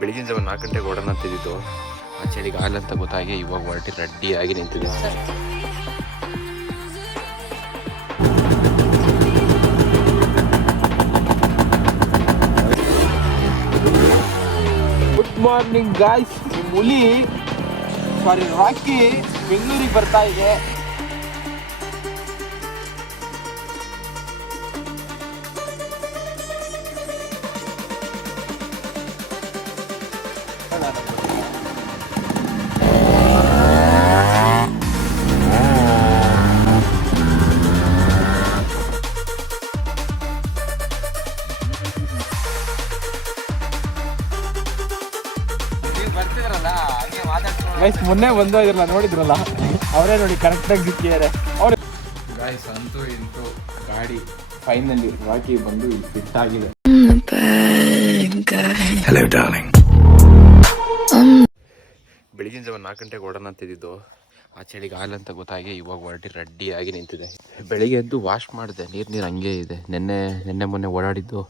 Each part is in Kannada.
ಬೆಳಗಿನ ಜಾವ ನಾಲ್ಕು ಗಂಟೆಗೆ ಓಡೋಣ ಅಂತಿದ್ದು ಆ ಚಳಿಗೆ ಆಗಲ್ಲ ಗೊತ್ತಾಗಿ ಇವಾಗ ಹೊರಟಿ ರೆಡ್ಡಿಯಾಗಿ ನಿಂತಿದೆ ಗುಡ್ ಮಾರ್ನಿಂಗ್ ಗಾಯ್ಸ್ ಹುಲಿ ಸಾರಿ ರಾಕಿ ಬೆಂಗಳೂರಿಗೆ ಬರ್ತಾ ಇದೆ. ಮೊನ್ನೆ ಬಂದೋಗಿರಲ್ಲ ನೋಡಿದ್ರಲ್ಲ? ಅವರೇ ನೋಡಿ ಕರೆಕ್ಟಾಗಿ ಸಿಕ್ಕಿದ್ದಾರೆ ಅವ್ರು ಗಾಯ್ಸ್ ಅಂತೂ ಇಂತೂ ಗಾಡಿ ಫೈನಲ್ಲಿ ರಾಕಿ ಬಂದು ಫಿಟ್ ಆಗಿದೆ. ಬೆಳಗಿನ ಜಾವ ನಾಲ್ಕು ಗಂಟೆಗೆ ಓಡೋಣ ಅಂತಿದ್ದು ಆ ಚಳಿಗೆ ಅಂತ ಗೊತ್ತಾಗಿ ಇವಾಗ ಹೊರಟಿ ರೆಡ್ಡಿಯಾಗಿ ನಿಂತಿದೆ. ಬೆಳಿಗ್ಗೆ ಎದ್ದು ವಾಶ್ ಮಾಡಿದೆ ನೀರು ನೀರು ಹಂಗೆ ಇದೆ. ನಿನ್ನೆ ನಿನ್ನೆ ಮೊನ್ನೆ ಓಡಾಡಿದ್ದು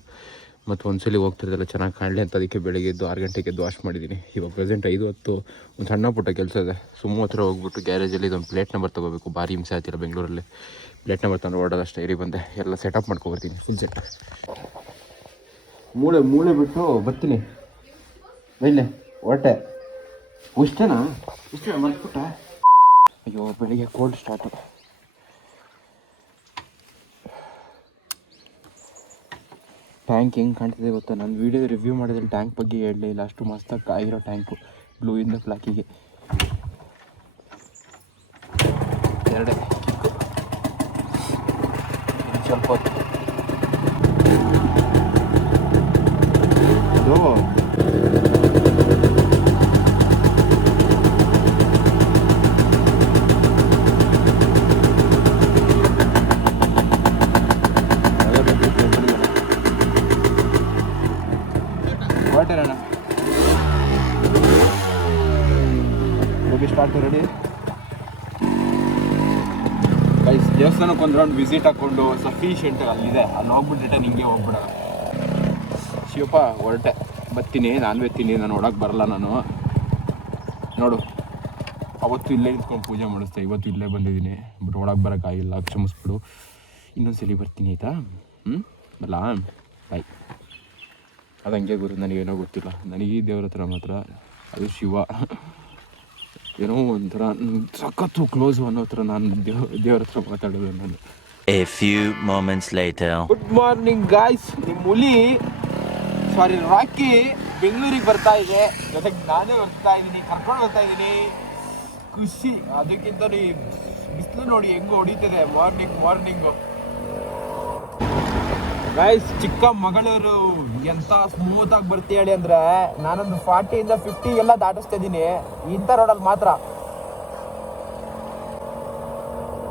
ಮತ್ತು ಒಂದ್ಸಲಿ ಹೋಗ್ತಿರೋದೆಲ್ಲ, ಚೆನ್ನಾಗಿ ಕಾಣಲಿ ಅಂತ ಅದಕ್ಕೆ ಬೆಳಗ್ಗೆ ಎದ್ದು ಆರು ಗಂಟೆಗೆ ಎದ್ದು ವಾಶ್ ಮಾಡಿದ್ದೀನಿ ಇವಾಗ ಪ್ರೆಸೆಂಟ್ ಐದು ಹೊತ್ತು ಒಂದು ಸಣ್ಣ ಪುಟ್ಟ ಕೆಲಸ ಇದೆ. ಸುಮ್ಮ ಹತ್ರ ಹೋಗ್ಬಿಟ್ಟು ಗ್ಯಾರೇಜಲ್ಲಿ ಇದೊಂದು ಪ್ಲೇಟ್ ನಂಬರ್ ತೊಗೋಬೇಕು. ಭಾರಿ ಹಿಂಸೆ ಆಯ್ತಿಲ್ಲ ಬೆಂಗಳೂರಲ್ಲಿ. ಪ್ಲೇಟ್ ನಂಬರ್ ತಂದು ಓಡೋದಷ್ಟೇ ಇರಿ ಬಂದೆ. ಎಲ್ಲ ಸೆಟಪ್ ಮಾಡ್ಕೊಬರ್ತೀನಿ. ಫುಲ್ ಸೆಟ್ ಮೂಳೆ ಮೂಳೆ ಬಿಟ್ಟು ಬರ್ತೀನಿ. ಬೈಲೆ ಹೊಟ್ಟೆ ಇಷ್ಟೇನಾ? ಇಷ್ಟೇನಾ? ಮರ್ತ್ಬಿಟ್ಟ? ಅಯ್ಯೋ, ಬೆಳಿಗ್ಗೆ ಕೋಲ್ಡ್ ಸ್ಟಾರ್ಟು ಟ್ಯಾಂಕ್ ಹೆಂಗೆ ಕಾಣ್ತಿದೆ ಗೊತ್ತಾ? ನಾನು ವೀಡಿಯೋ ರಿವ್ಯೂ ಮಾಡಿದ್ರೆ ಟ್ಯಾಂಕ್ ಬಗ್ಗೆ ಹೇಳಲೇ ಇಲ್ಲ. ಅಷ್ಟು ಮಸ್ತಾಗಿ ಆಗಿರೋ ಟ್ಯಾಂಕು ಬ್ಲೂ ಇಂದ ಬ್ಲ್ಯಾಕಿಗೆ ಎರಡೇ ಸ್ವಲ್ಪ ಒಂದು ರೌಂಡ್ ವಿಸಿಟ್ ಹಾಕೊಂಡು ಸಫಿಷಿಯೆಂಟ್ ಅಲ್ಲಿದೆ ಅಲ್ಲಿ ಹೋಗ್ಬಿಟ್ಟು ನಿಂಗೆ ಹೋಗ್ಬಿಡೋಣ. ಶಿವಪ್ಪ, ಹೊರಟೆ. ಬರ್ತೀನಿ ನಾನು ಬರ್ತೀನಿ ನಾನು ನೋಡೋಕೆ ಬರಲ್ಲ ನಾನು. ನೋಡು, ಅವತ್ತು ಇಲ್ಲೇ ಇದ್ಕೊಂಡು ಪೂಜೆ ಮಾಡಿಸ್ದೆ. ಇವತ್ತು ಇಲ್ಲೇ ಬಂದಿದ್ದೀನಿ. ಬಟ್ ಒಳಗೆ ಬರೋಕ್ಕಾಗಿಲ್ಲ ಕ್ಷಮಿಸ್ಬಿಡು. ಇನ್ನೊಂದ್ಸಲಿ ಬರ್ತೀನಿ, ಆಯಿತಾ? ಹ್ಞೂ ಬರಲ್ಲ ಬಾಯ್ ಅದು ಹಂಗೆ ಗುರು, ನನಗೇನೋ ಗೊತ್ತಿಲ್ಲ. ನನಗೆ ದೇವ್ರ ಹತ್ರ ಮಾತ್ರ. ಅದು ಶಿವ. ಏನೋ ಒಂಥರ ಸಖತ್ತು ಕ್ಲೋಸ್ ಅನ್ನೋ ಥರ ನಾನು ದೇವ್ ದೇವ್ರ ಹತ್ರ ಮಾತಾಡೋದು ನಾನು. A few moments later. Good morning guys ನಿಮ್ಮ ಹುಲಿ ಸಾರಿ ರಾಕಿ ಬೆಂಗಳೂರಿಗೆ ಬರ್ತಾ ಇದೆ. ಜೊತೆಗೆ ನಾನೇ ಬರ್ತಾ ಇದ್ದೀನಿ ಕರ್ಕೊಂಡು ಬರ್ತಾ ಇದ್ದೀನಿ. ಖುಷಿ. ಅದಕ್ಕಿಂತ ಬಿಸಿಲು ನೋಡಿ ಹೆಂಗೆ ಹೊಡಿತಿದೆ. ಮಾರ್ನಿಂಗ್ ಮಾರ್ನಿಂಗು ಗೈಸ್ ಚಿಕ್ಕಮಗಳೂರು ಎಂತ ಸ್ಮೂತ್ ಆಗಿ ಬರ್ತೀಯಾಳಿ ಅಂದ್ರೆ ನಾನೊಂದು ಫಾರ್ಟಿಯಿಂದ ಫಿಫ್ಟಿ ಎಲ್ಲ ದಾಟಿಸ್ತಾ ಇದ್ದೀನಿ. ಇಂಥ ರೋಡಲ್ಲಿ ಮಾತ್ರ.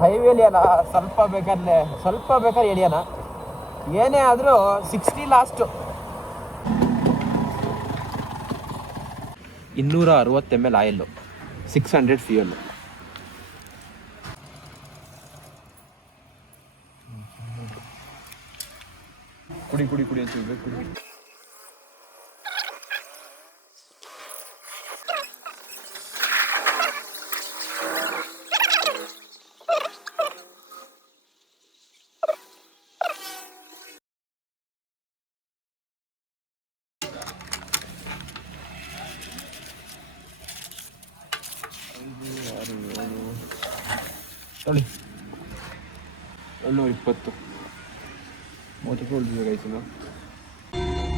ಹೈವೇಲಿ ಅಲ್ಲ ಸ್ವಲ್ಪ ಬೇಕಾದ್ರೆ ಸ್ವಲ್ಪ ಬೇಕಾದ್ರೆ ಎಳಿಯೋಣ. ಏನೇ ಆದರೂ ಸಿಕ್ಸ್ಟಿ ಲಾಸ್ಟು ಇನ್ನೂರ ಅರವತ್ತು M L oil six hundred fuel ಕುಡಿ ಕುಡಿ ಕುಡಿ ಅಂತ ಹೇಳ್ಬೇಕು ಕುಡಿ ನೋಡಿ ಏಳ್ನೂರ ಇಪ್ಪತ್ತು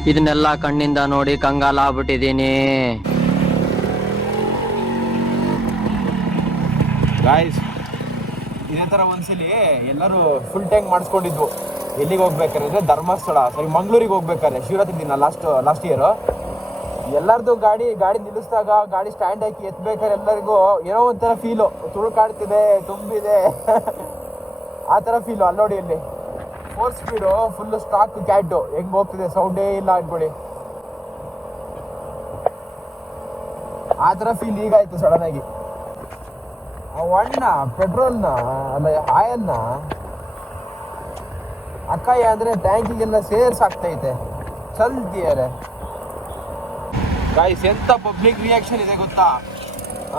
ಇದನ್ನೆಲ್ಲ ಕಣ್ಣಿಂದ ನೋಡಿ ಕಂಗಾಲಾಗ್ಬಿಟ್ಟಿದೀನಿ ಗಾಯ್ಸ್ ಇದೇ ಥರ ಒಂದ್ಸಲಿ ಎಲ್ಲರೂ ಫುಲ್ ಟ್ಯಾಂಕ್ ಮಾಡಿಸ್ಕೊಂಡಿದ್ವು. ಎಲ್ಲಿಗೆ ಹೋಗ್ಬೇಕಾದ್ರೆ ಧರ್ಮಸ್ಥಳ ಸರಿ ಮಂಗ್ಳೂರಿಗೆ ಹೋಗ್ಬೇಕಾದ್ರೆ ಶಿವರಾತ್ರಿ ದಿನ ಲಾಸ್ಟ್ ಲಾಸ್ಟ್ ಇಯರು ಎಲ್ಲರದು ಗಾಡಿ ಗಾಡಿ ನಿಲ್ಲಿಸಿದಾಗ ಗಾಡಿ ಸ್ಟ್ಯಾಂಡ್ ಹಾಕಿ ಎತ್ಬೇಕಾದ್ರೆ ಎಲ್ಲರಿಗೂ ಏನೋ ಒಂಥರ ಫೀಲು ತುಳುಕಾಡ್ತಿದೆ ತುಂಬಿದೆ. ಆ ಥರ ಫೀಲು ಅಲ್ಲಿ. ನೋಡಿ ಇಲ್ಲಿ four speed full stock cat ಹೆಂಗೆ ಹೋಗ್ತಿದೆ? ಸೌಂಡೇ ಇಲ್ಲ ಅಂದ್ಬಿಡಿ ಆ ಥರ ಫೀಲ್ ಈಗಾಯ್ತು ಸಡನ್ ಆಗಿ. ಆ ಅಣ್ಣ ಪೆಟ್ರೋಲ್ನ ಅಲ್ಲ ಆಯಲ್ನ ಅಕ್ಕಾಯ ಅಂದರೆ ಟ್ಯಾಂಕಿಗೆಲ್ಲ ಸೇರ್ಸ್ ಆಗ್ತೈತೆ ಚಲ್ತಿಯಾರೆ ಗಾಯ್ಸ್ ಎಂತ ಪಬ್ಲಿಕ್ ರಿಯಾಕ್ಷನ್ ಇದೆ ಗೊತ್ತಾ?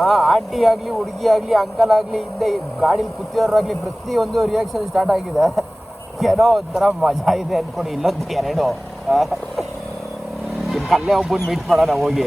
ಆ, ಆಂಟಿ ಆಗಲಿ, ಹುಡುಗಿ ಆಗಲಿ ಅಂಕಲ್ ಆಗ್ಲಿ, ಹಿಂದೆ ಗಾಡಿಲಿ ಕೂತಿರೋರಾಗ್ಲಿ ಪ್ರತಿಯೊಂದು ರಿಯಾಕ್ಷನ್ ಸ್ಟಾರ್ಟ್ ಆಗಿದೆ. ಏನೋ ಒಂಥರ ಮಜಾ ಇದೆ ಅಂದ್ಕೊಂಡು ಇಲ್ಲೊಂದು ಎರಡು. ಕಲ್ಲೇ ಒಬ್ಬನ್ ಮೀಟ್ ಮಾಡೋಣ ಹೋಗಿ.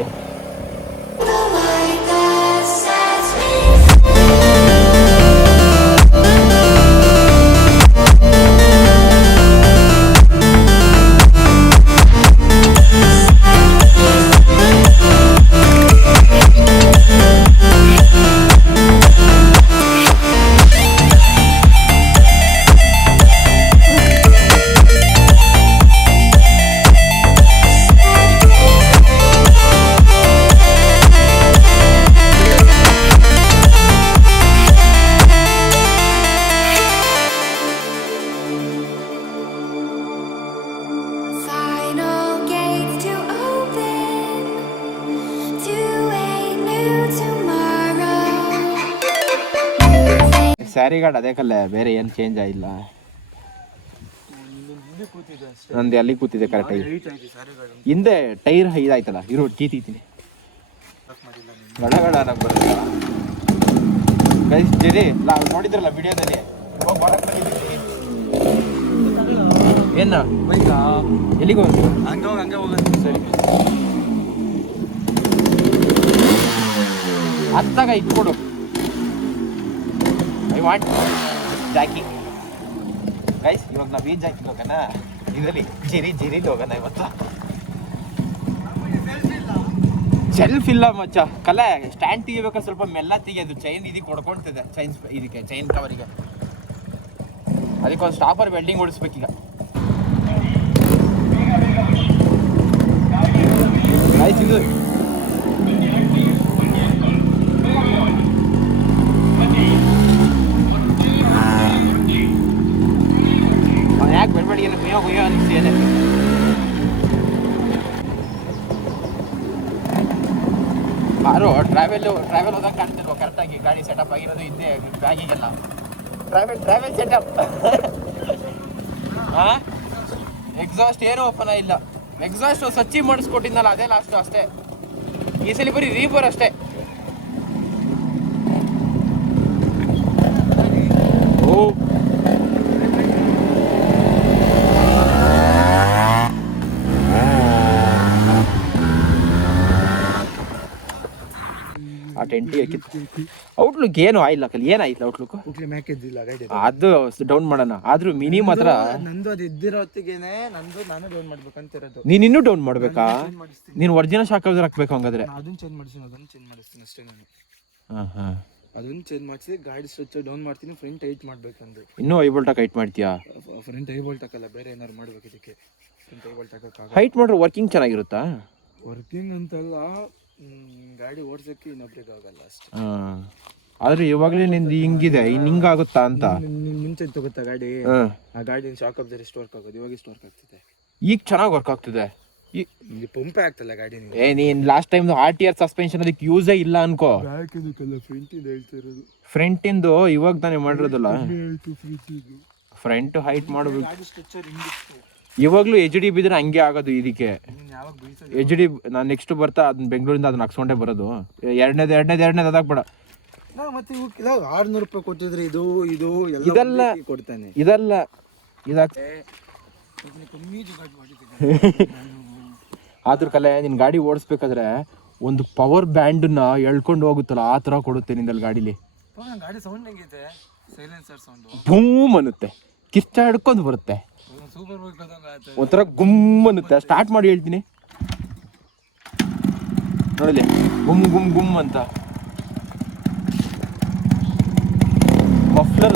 ಸ್ಯಾರಿ ಗಾರ್ಡ್ ಅದೇ ಕಲ್ಲೇ ಬೇರೆ ಏನು ಚೇಂಜ್ ಆಗಿಲ್ಲ. ನಂದು ಅಲ್ಲಿ ಕೂತಿದೆ ಕರೆಕ್ಟಾಗಿ ಹಿಂದೆ ಟೈರ್ ಇದಾಯ್ತಲ್ಲ ಇರೋ ಕೀತಿದ್ದೀನಿ ಗಡ ಗಡ ಅನ್ನಕ್ ಬರುತ್ತಲ್ಲ ಗೈಸ್ ಜರಿ ನಾ ನೋಡಿದ್ರಲ್ಲ ವಿಡಿಯೋದಲ್ಲಿ? ಏನ? ಎಲ್ಲಿಗೆ ಹೋಗಿ ಹಂಗೆ ಹೋಗಿ ಹಂಗೆ. ಹೋಗೋದು ಸರಿ. ಹತ್ತಾಗ ಇಟ್ಕೊಡು. ವಾಂಟ್ ಜಾಕಿಂಗ್ ಗೈಸ್ ಇವಾಗ ನಾವು ಏನು ಜಾಕಿಂಗ್ ಹೋಗೋಣ? ಇದರಲ್ಲಿ ಜಿರಿ ಜಿರಿ ಹೋಗೋಣ ಇವತ್ತು. ಸೆಲ್ಫ್ ಇಲ್ಲ ಮಚ್ಚ. ಕಲೆ ಸ್ಟ್ಯಾಂಡ್ ತೆಗಿಬೇಕಾದ್ರೆ ಸ್ವಲ್ಪ ಮೆಲ್ಲ ತೆಗಿಯೋದು. ಚೈನ್ ಇದಕ್ಕೆ ಹೊಡ್ಕೊಳ್ತಿದೆ ಚೈನ್ ಇದಕ್ಕೆ ಚೈನ್ ಕವರಿಗೆ ಅದಕ್ಕೊಂದು ಸ್ಟಾಪರ್ ವೆಲ್ಡಿಂಗ್ ಓಡಿಸ್ಬೇಕೀಗ. ಆಯ್ತು ಇದು ಟ್ರಾವೆಲ್ ಟ್ರಾವೆಲ್ ಹೋದಾಗ ಕಾಣ್ತಿಲ್ವ? ಕರೆಕ್ಟಾಗಿ ಗಾಡಿ ಸೆಟಪ್ ಆಗಿರೋದು ಇದ್ದೇ ಬ್ಯಾಗಿಗೆಲ್ಲ. ಟ್ರಾವೆಲ್ ಟ್ರಾವೆಲ್ ಸೆಟಪ್ ಹಾಂ ಎಕ್ಸಾಸ್ಟ್ ಏನು ಓಪನ್ ಇಲ್ಲ ಎಕ್ಸಾಸ್ಟ್ ಸಚ್ಚಿ ಮಾಡಿಸ್ಕೊಟ್ಟಿದ್ನಲ್ಲ, ಅದೇ ಲಾಸ್ಟು ಅಷ್ಟೇ. ಈ ಸಲ ಬರೀ ರೀಬರ್ ಅಷ್ಟೇ. ಓ. ಟೆಂಟಿ ಹಾಕಿತ್ತು ಔಟ್ಲುಕ್ ಏನು ಆಯಿಲ್ಲ ಕಲಿ ಏನಾಯ್ತು ಔಟ್ಲುಕ್ ಮ್ಯಾಕಿದ್ದಿಲ್ಲ ಗಾಡಿ ಅದು ಡೌನ್ ಮಾಡೋಣ. ಆದ್ರೂ ಮಿನಿ ಮಾತ್ರ ನಂದು ಅದು ಇದ್ದಿರೋ ಹೊತ್ತಿಗೆನೆ ನಂದು ನಾನು ಡೌನ್ ಮಾಡ್ಬೇಕಂತಿರೋದು ನೀನ್ ಇನ್ನೂ ಡೌನ್ ಮಾಡ್ಬೇಕಾ? ನೀನ್ ಒರಿಜಿನಲ್ ಶಾಕ್ ಅವ್ರು ಹಾಕ್ಬೇಕು ಹಂಗಾದ್ರೆ. ನಾನು ಅದನ್ನ ಚೇಂಜ್ ಮಾಡಿಸ್ತೀನಿ ಅದನ್ನ ಚೇಂಜ್ ಮಾಡಿಸ್ತೀನಿ ಅಷ್ಟೇ ನಾನು. ಹಾಂ ಹಾಂ. ಅದನ್ನ ಚೇಂಜ್ ಮಾಡಿಸಿ ಗಾಡಿ ಸ್ಟ್ರೆಚ್ ಡೌನ್ ಮಾಡ್ತೀನಿ ಫ್ರಂಟ್ ಏಟ್ ಮಾಡ್ಬೇಕಂದ್ರೆ. ಇನ್ನೂ ಐ ಬೋಲ್ಟ ಕೈಟ್ ಮಾಡ್ತೀಯಾ? ಫ್ರಂಟ್ ಐ ಬೋಲ್ಟ್ ಹಾಕಲ್ಲ ಬೇರೆ ಏನಾದ್ರು ಮಾಡ್ಬೇಕು ಇದಕ್ಕೆ. ಫ್ರಂಟ್ ಐ ಬೋಲ್ಟ್ ಹೈಟ್ ಮಾಡ್ರೆ ವರ್ಕಿಂಗ್ ಚೆನ್ನಾಗಿರುತ್ತಾ? ವರ್ಕಿಂಗ್ ಅಂತಲ್ಲ ಗಾಡಿ ಓಡಿಸಕ್ಕೆ ಇನ್ನೊಬ್ರಿಗೆ ಆಗಲ್ಲ ಅಷ್ಟೇ. ಹಾ. ಆದ್ರೆ ಇವಾಗಲೇ ನಿಂದು ಹಿಂಗಿದೆ ಇನ್ ಹಿಂಗಾಗುತ್ತಾ ಅಂತ? ಮುಂಚೆ ತಗೋತಾ ಗಾಡಿ? ಹಾ. ಆ ಗಾಡಿ ಶಾಕ್ ಅಬ್ಸರ್ ಎಷ್ಟು ವರ್ಕ್ ಆಗೋದು? ಇವಾಗ ಎಷ್ಟು ವರ್ಕ್ ಆಗ್ತಿದೆ? ಈಗ ಚೆನ್ನಾಗಿ ವರ್ಕ್ ಆಗ್ತಿದೆ. ಈ- ಇಲ್ಲಿ ಪಂಪೇ ಆಗ್ತಲ್ಲ ಗಾಡಿ ನೀವು ಏ ನೀನ್ last time R T R suspension ಅದಕ್ಕೆ ಯೂಸೇ ಇಲ್ಲ ಅನ್ಕೋ. ಬ್ಯಾಕ್ ಇದಕ್ಕೆಲ್ಲ ಫ್ರಂಟ್ ಇಂದ ಹೇಳ್ತಾ ಇರೋದು ಫ್ರಂಟ್ ಇಂದು ಇವಾಗ ತಾನೇ ಮಾಡಿರೋದಲ್ಲ? ಫ್ರಂಟ್ ಹೈಟ್ ಮಾಡಬೇಕು. ಗಾಡಿ ಸ್ಟ್ರೆಚರ್ ಹಿಂಗಿತ್ತು ಇವಾಗ್ಲೂ ಎಚ್ ಡಿ ಬಿದ್ರೆ ಹಂಗೆ ಆಗೋದು ಇದಕ್ಕೆ. ಎಚ್ ಡಿ ನಾನು ನೆಕ್ಸ್ಟ್ ಬರ್ತಾ ಅದನ್ನ ಬೆಂಗಳೂರಿಂದ ಅದನ್ನ ಹಾಕ್ಸ್ಕೊಂಡೇ ಬರೋದು. ಎರಡನೇದು ಎರಡನೇದು ಎರಡನೇದು ಅದಾಗ್ಬೇಡ ಮತ್ತೆ ಆರ್ನೂರು ರೂಪಾಯಿ ಕೊಟ್ಟಿದ್ರೆ ಇದು ಇದು ಇದೆಲ್ಲ ಕೊಡ್ತಾನೆ. ಇದಲ್ಲ ಇದಾಕ್ ಆದ್ರ ಕಲೆ ನಿನ್ ಗಾಡಿ ಓಡಿಸ್ಬೇಕಾದ್ರೆ ಒಂದು ಪವರ್ ಬ್ಯಾಂಡನ್ನ ಎಳ್ಕೊಂಡು ಹೋಗುತ್ತಲ್ಲ ಆ ಥರ ಕೊಡುತ್ತೆ ನಿಂದಲ್ಲಿ ಗಾಡಿಲಿ. ಗಾಡಿ ಸೌಂಡ್ ಸೈಲೆನ್ಸರ್ ಸೌಂಡ್ ಬೂಮ್ ಅನ್ನುತ್ತೆ. ಕಿಷ್ಟ ಹಿಡ್ಕೊಂಡು ಬರುತ್ತೆ. ಒಂಥರ ಗುಮ್ ಅನ್ನುತ್ತೆ. ಸ್ಟಾರ್ಟ್ ಮಾಡಿ ಹೇಳ್ತೀನಿ. ನೋಡಲಿ ಗುಮ್ ಗುಮ್ ಗುಮ್ ಅಂತ. ಮಫ್ಲರ್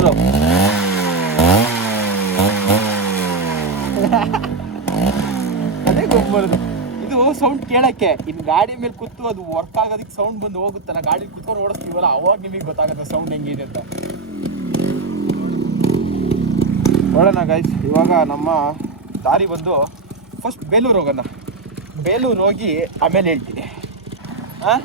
ಅದೇ ಗುಮ್ ಇದು ಸೌಂಡ್ ಕೇಳಕ್ಕೆ. ಇನ್ನು ಗಾಡಿ ಮೇಲೆ ಕೂತು ಅದು ವರ್ಕ್ ಆಗೋದಕ್ಕೆ ಸೌಂಡ್ ಬಂದು ಹೋಗುತ್ತಲ್ಲ ಗಾಡಿ ಕೂತ್ಕೊಂಡು ಓಡಿಸ್ತೀವಲ್ಲ, ಅವಾಗ ನಿಮಗೆ ಗೊತ್ತಾಗುತ್ತೆ ಸೌಂಡ್ ಹೆಂಗಿದೆ ಅಂತ. ನೋಡೋಣ ಗೈಸ್ ಇವಾಗ ನಮ್ಮ ದಾರಿ ಬಂದು ಫಸ್ಟ್ ಬೇಲೂರು ಹೋಗೋಣ. ಬೇಲೂರು ಹೋಗಿ ಆಮೇಲೆ ಹೇಳ್ತೀನಿ. ಹಾಂ?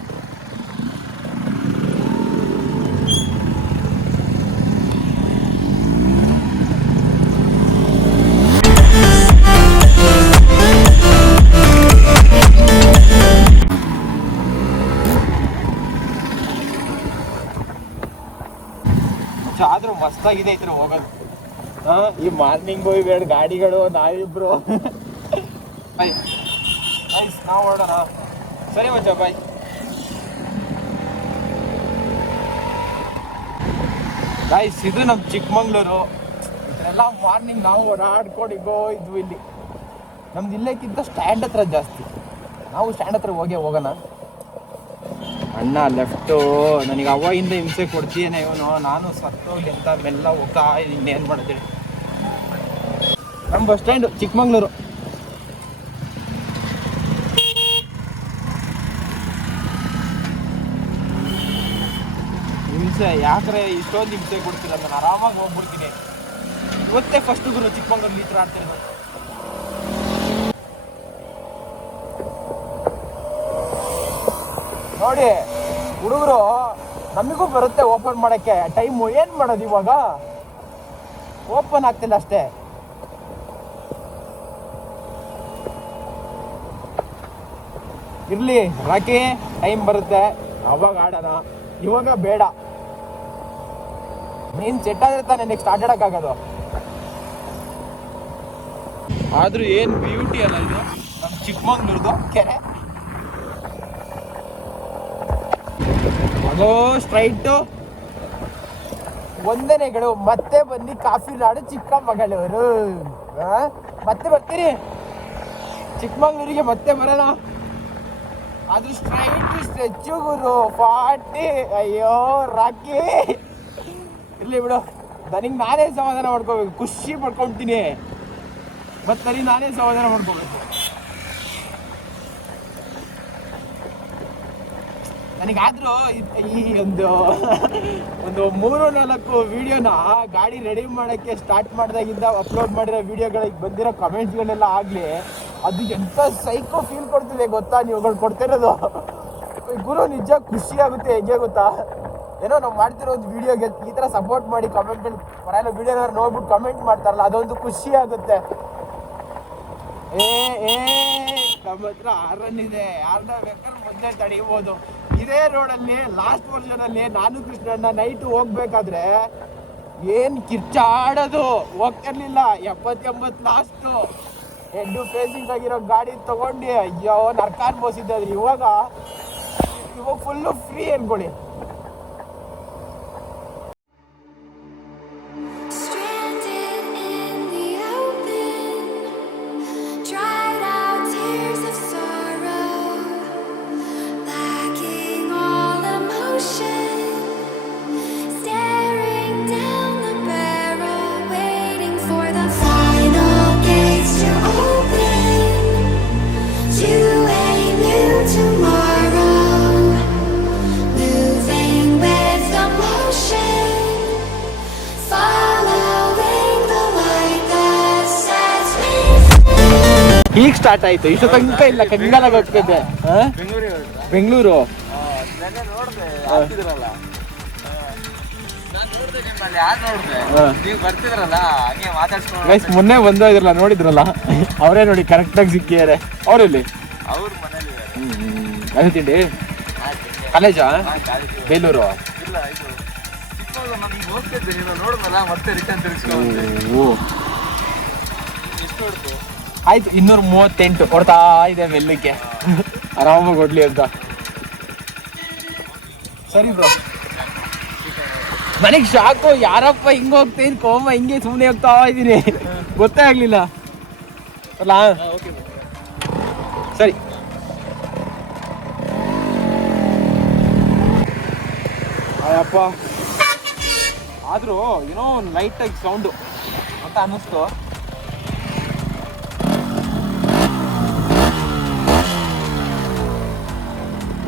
ಆದ್ರೂ ಮಸ್ತಾಗಿದೆ ಇದ್ರೆ ಹೋಗೋದು. ಈ ಮಾರ್ನಿಂಗ್ ಬಾಯ್ ಬೇಡ ಗಾಡಿಗಳು ನಾವಿಬ್ರು. ಬಾಯ್ ನಾವು ಹೊರಡೋಣ. ಸರಿ ಮಚ್ಚ ಬಾಯ್ ಗಾಯ್ಸ್ ಇದು ನಮ್ಮ ಚಿಕ್ಕಮಂಗ್ಳೂರು. ಎಲ್ಲ ಮಾರ್ನಿಂಗ್ ನಾವು ಓಡಾಡ್ಕೊಂಡು ಇದ್ವು ಇಲ್ಲಿ. ನಮ್ದು ಇಲ್ಲೇಕ್ಕಿಂತ ಸ್ಟ್ಯಾಂಡ್ ಹತ್ರ ಜಾಸ್ತಿ. ನಾವು ಸ್ಟ್ಯಾಂಡ್ ಹತ್ರ ಹೋಗೇ ಹೋಗೋಣ. ಅಣ್ಣ ಲೆಫ್ಟು ನನಗೆ ಅವಾಗಿಂದ ಹಿಂಸೆ ಕೊಡ್ತೀಯೇನೆ ಇವನು. ನಾನು ಸತ್ತೋಗಿ ಅಂತ ಮೆಲ್ಲ ಹೋಗ್ತಾ ಇನ್ನೇನು ಮಾಡ್ತೀನಿ ನಮ್ಮ ಬಸ್ ಸ್ಟ್ಯಾಂಡು ಚಿಕ್ಕಮಂಗ್ಳೂರು. ಹಿಂಸೆ, ಯಾಕ್ರೆ ಇಷ್ಟೊಂದು ಹಿಂಸೆ ಕೊಡ್ತೀರ ನಾನು ಆರಾಮಾಗಿ ಹೋಗ್ಬಿಡ್ತೀನಿ. ಇವತ್ತೇ ಫಸ್ಟ್ ಗುರು ಚಿಕ್ಕಮಂಗ್ಳೂರು ಈ ಥರ ಆಡ್ತಿರೋದು ನೋಡಿ, ಹುಡುಗರು, ನಮಗೂ ಬರುತ್ತೆ ಓಪನ್ ಮಾಡೋಕ್ಕೆ. ಟೈಮು ಏನು ಮಾಡೋದು ಇವಾಗ? ಓಪನ್ ಆಗ್ತಿಲ್ಲ ಅಷ್ಟೇ. ಇರ್ಲಿ, ರಾಕಿ ಟೈಮ್ ಬರುತ್ತೆ. ಅವಾಗ ಆಡೋಣ. ಇವಾಗ ಬೇಡ. ನೀನು ಸೆಟ್ ಆದ್ರೆ ತಾನೇ ನೆಕ್ಸ್ಟ್ ಆಟಾಡಕ್ಕಾಗೋದು ಆದರೂ ಏನು ಬ್ಯೂಟಿ ಅಲ್ಲ ಇದು? ನಮ್ಮ ಚಿಕ್ಕಮಂಗ್ಳೂರ್ದು ಕೆರೆ. ಅದೋ ಸ್ಟ್ರೈಟು ವಂದನೆಗಳು ಮತ್ತೆ ಬನ್ನಿ ಕಾಫಿ ನಾಡು ಚಿಕ್ಕಮಗಳೂರು? ಮತ್ತೆ ಬರ್ತೀರಿ? ಚಿಕ್ಕಮಂಗ್ಳೂರಿಗೆ ಮತ್ತೆ ಬರೋಣ. ಅದು ಸ್ಟ್ರೈಟ್ ಸ್ಟ್ರೆಚ್ಚು ಗುರು. ಫಾರ್ಟಿ ಅಯ್ಯೋ, ರಾಕಿ. ಇರ್ಲಿ ಬಿಡು. ನನಗೆ ನಾನೇ ಸಮಾಧಾನ ಮಾಡ್ಕೋಬೇಕು. ಖುಷಿ ಪಡ್ಕೊಳ್ತೀನಿ ಮತ್ತು ನನಗೆ ನಾನೇ ಸಮಾಧಾನ ಮಾಡ್ಕೋಬೇಕು. ನನಗಾದರೂ ಈ ಒಂದು ಒಂದು ಮೂರು ನಾಲ್ಕು ವಿಡಿಯೋನ ಗಾಡಿ ರೆಡಿ ಮಾಡೋಕ್ಕೆ ಸ್ಟಾರ್ಟ್ ಮಾಡಿದಾಗಿಂದ ಅಪ್ಲೋಡ್ ಮಾಡಿರೋ ವಿಡಿಯೋಗಳಿಗೆ ಬಂದಿರೋ ಕಮೆಂಟ್ಸ್ಗಳೆಲ್ಲ ಆಗಲಿ. ಅದು ಎಂಥ ಸೈಕೋ ಫೀಲ್ ಕೊಡ್ತಿದೆ ಗೊತ್ತಾ ನೀವುಗಳು ಕೊಡ್ತಿರೋದು? ಗುರು, ನಿಜ ಖುಷಿ ಆಗುತ್ತೆ, ಹೆಂಗೆ ಗೊತ್ತಾ? ಏನೋ ನಾವು ಮಾಡ್ತಿರೋ ಒಂದು ವಿಡಿಯೋಗೆ ಈ ಥರ ಸಪೋರ್ಟ್ ಮಾಡಿ ಕಮೆಂಟ್ ಬರೋಲ್ಲ ವಿಡಿಯೋ ನೋಡ್ಬಿಟ್ಟು ಕಮೆಂಟ್ ಮಾಡ್ತಾರಲ್ಲ, ಅದೊಂದು ಖುಷಿ ಆಗುತ್ತೆ. ಏ ಏ, ನಮ್ಮ ಹತ್ರ ಆರನ್ ಇದೆ ಯಾರ್ದ ಬೇಕಾದ್ರೆ ಮೊದಲೇ ತಡೀಬೋದು. ಇದೇ ರೋಡಲ್ಲಿ ಲಾಸ್ಟ್ ವರ್ಷನಲ್ಲಿ ನಾನು ಕೃಷ್ಣಣ್ಣ ನೈಟ್ ಹೋಗ್ಬೇಕಾದ್ರೆ ಏನು ಕಿರ್ಚಾಡೋದು? ಹೋಗ್ತಿರ್ಲಿಲ್ಲ ಎಪ್ಪತ್ತೆಂಬತ್ತು ಲಾಸ್ಟು ಹೆಡ್ಡು ಫೇಸಿಂಗ್ ಆಗಿರೋ ಗಾಡಿ ತಗೊಂಡು. ಅಯ್ಯೋ ನರ್ಕ ಅನ್ಬೋಸಿದ್ದೆ ಇವಾಗ ಇವಾಗ ಫುಲ್ಲು ಫ್ರೀ ಅನ್ಕೊಳ್ಳಿ. ಈಗ ಸ್ಟಾರ್ಟ್ ಆಯ್ತು. ಇಷ್ಟು ತನಕ ಇಲ್ಲ ಕಂಗಾಲಾಗ ಹೋಗ್ತಿದ್ದೆ ಬೆಂಗಳೂರು. ಗೈಸ್ ಮೊನ್ನೆ ಬಂದೋ ಇದ್ರಲ್ಲ ನೋಡಿದ್ರಲ್ಲ? ಅವರೇ ನೋಡಿ ಕರೆಕ್ಟಾಗಿ ಸಿಕ್ಕಿದ್ದಾರೆ ಅವರಲ್ಲಿ ಅದು ತಿಂಡಿ? ಕಾಲೇಜಾ? ಬೇಲೂರು. ನೋಡಿದ್ರಲ್ಲ ಮತ್ತೆ ರಿಟರ್ನ್ ಆಯ್ತು, ಇನ್ನೂರ ಮೂವತ್ತೆಂಟು. ಕೊಡ್ತಾ ಇದೆ ಬೆಲ್ಲಕ್ಕೆ ಆರಾಮಾಗಿ ಕೊಡ್ಲಿ ಅಂತ. ಸರಿ ಬ್ರೋ. ನನಗೆ ಶಾಕು ಯಾರಪ್ಪ ಹಿಂಗ ಹೋಗ್ತೀನಿ ಕೋಮ ಹಿಂಗೆ ಸುಮ್ಮನೆ ಹೋಗ್ತಾ ಇದ್ದೀನಿ ಗೊತ್ತೇ ಆಗ್ಲಿಲ್ಲ. ಅಲ್ಲ? ಸರಿ. ಅಯ್ಯಪ್ಪ ಆದರೂ, ಏನೋ ಒಂದು ಲೈಟಾಗಿ ಸೌಂಡು ಅಂತ ಅನ್ನಿಸ್ತು.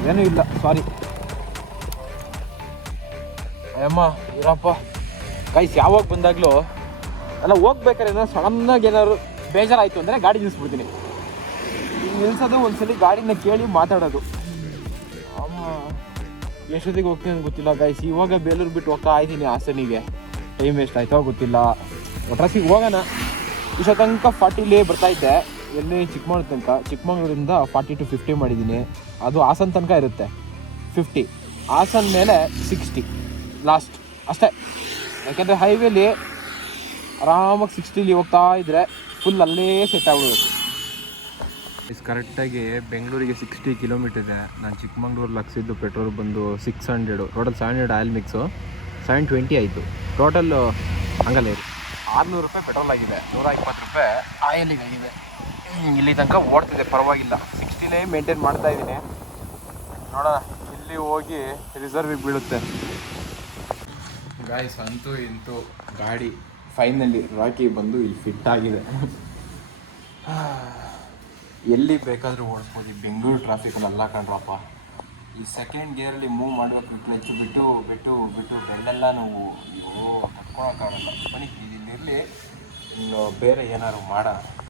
ಏನೂ ಇಲ್ಲ ಸಾರಿ ಅಯ್ಯಮ್ಮ ಇರಪ್ಪ ಗೈಸ್ ಯಾವಾಗ ಬಂದಾಗಲೂ, ಅಲ್ಲ, ಹೋಗ್ಬೇಕಾದ್ರೆ ಏನೋ ಸಡನ್ನಾಗಿ ಏನಾದ್ರು ಬೇಜಾರಾಯಿತು ಅಂದರೆ ಗಾಡಿ ನಿಲ್ಲಿಸ್ಬಿಡ್ತೀನಿ ನಿಲ್ಸೋದು ಒಂದ್ಸಲಿ ಗಾಡಿನ ಕೇಳಿ ಮಾತಾಡೋದು. ಅಮ್ಮ, ಎಷ್ಟೊತ್ತಿಗೆ ಹೋಗ್ತೀನಿ ಗೊತ್ತಿಲ್ಲ ಗೈಸ್ ಇವಾಗ ಬೇಲೂರು ಬಿಟ್ಟು ಹೋಗ್ತಾ ಇದ್ದೀನಿ ಹಾಸನಿಗೆ. ಟೈಮ್ ವೇಸ್ಟ್ ಆಯ್ತೋ ಗೊತ್ತಿಲ್ಲ. ಒಟ್ರಾಸಿಗೆ ಹೋಗೋಣ. ಇಷ್ಟೋ ತನಕ ಫಾರ್ಟಿಲಿ ಬರ್ತಾ ಇದ್ದೆ. ಎಲ್ಲಿ ಚಿಕ್ಕಮಗಳೂರು ತನಕ, ಚಿಕ್ಕಮಂಗ್ಳೂರಿಂದ ಫಾರ್ಟಿ ಟು ಫಿಫ್ಟಿ ಮಾಡಿದ್ದೀನಿ. ಅದು ಹಾಸನ ತನಕ ಇರುತ್ತೆ. ಫಿಫ್ಟಿ. ಹಾಸನ್ ಮೇಲೆ ಸಿಕ್ಸ್ಟಿ. ಲಾಸ್ಟ್ ಅಷ್ಟೇ. ಯಾಕೆಂದರೆ ಹೈವೇಲಿ ಆರಾಮಾಗಿ ಸಿಕ್ಸ್ಟಿಲಿ ಹೋಗ್ತಾ ಇದ್ದರೆ ಫುಲ್ ಅಲ್ಲೇ ಸೆಟ್ ಆಗ್ಬಿಡ್ಬೇಕು ಇಸ್ ಕರೆಕ್ಟಾಗಿ ಬೆಂಗಳೂರಿಗೆ ಸಿಕ್ಸ್ಟಿ ಕಿಲೋಮೀಟರ್ ಇದೆ. ನಾನು ಚಿಕ್ಕಮಂಗ್ಳೂರು ಲಕ್ಸಿದ್ದು ಪೆಟ್ರೋಲ್ ಬಂದು six hundred total seven hundred oil mix seven twenty ಆಯಿತು. ಟೋಟಲ್ ಹಂಗಲ್ಲ ಆರುನೂರು ರೂಪಾಯಿ ಪೆಟ್ರೋಲ್ ಆಗಿದೆ. ನೂರ ಇಪ್ಪತ್ತು ರೂಪಾಯಿ ಆಯಿಲಿಗೆ ಆಗಿದೆ ಇಲ್ಲಿ ತನಕ ಓಡ್ತಿದೆ, ಪರವಾಗಿಲ್ಲ. ಸಿಕ್ಸ್ಟಿನೇ ಮೇಂಟೈನ್ ಮಾಡ್ತಾ ಇದ್ದೀನಿ. ನೋಡೋಣ, ಇಲ್ಲಿ ಹೋಗಿ ರಿಸರ್ವಿಗೆ ಬೀಳುತ್ತೆ. ಗಾಯ್ಸ್ ಅಂತೂ ಇಂತೂ ಗಾಡಿ ಫೈನಲಿ ರಾಕಿ ಬಂದು ಇಲ್ಲಿ ಫಿಟ್ ಆಗಿದೆ. ಎಲ್ಲಿ ಬೇಕಾದರೂ ಓಡಿಸ್ಬೋದು, ಈ ಬೆಂಗಳೂರು ಟ್ರಾಫಿಕನ್ನೆಲ್ಲ ಕಂಡ್ರಪ್ಪ ಈ ಸೆಕೆಂಡ್ ಗೇರಲ್ಲಿ ಮೂವ್ ಮಾಡಬೇಕು ಕ್ಲಚ್ ಬಿಟ್ಟು ಬಿಟ್ಟು ಬಿಟ್ಟು, ಬೆಲ್ಲೆಲ್ಲ ನಾವು, ಅಯ್ಯೋ ತಕ್ಕೊಳಕ್ಕಾಗಲ್ಲ ಬನ್ನಿ ಇನ್ನು ಬೇರೆ ಏನಾದ್ರು ಮಾಡ.